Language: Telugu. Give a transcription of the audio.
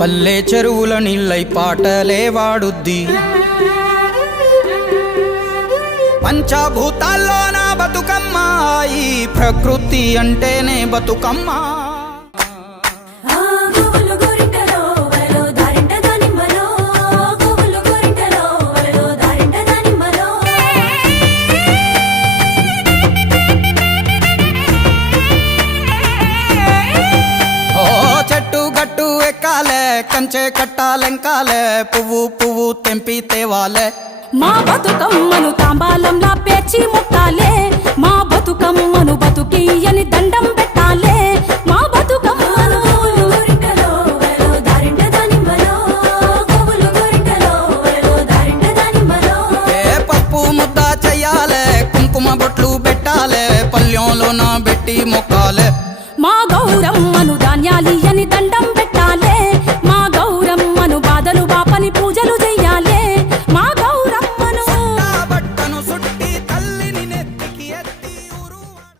పల్లె చెరువుల నీళ్ళై పాటలే వాడుద్ది పంచభూతాల్లోన బతుకమ్మ ఈ ప్రకృతి అంటేనే బతుకమ్మ కంచె కట్టాలెంకాలే పువ్వు పువ్వు తెంపి తేవాలే మా బతుకమ్మను తాంబాలంలా పేర్చి ముట్టాలే మా బతుకమ్మను బతుకియని దండం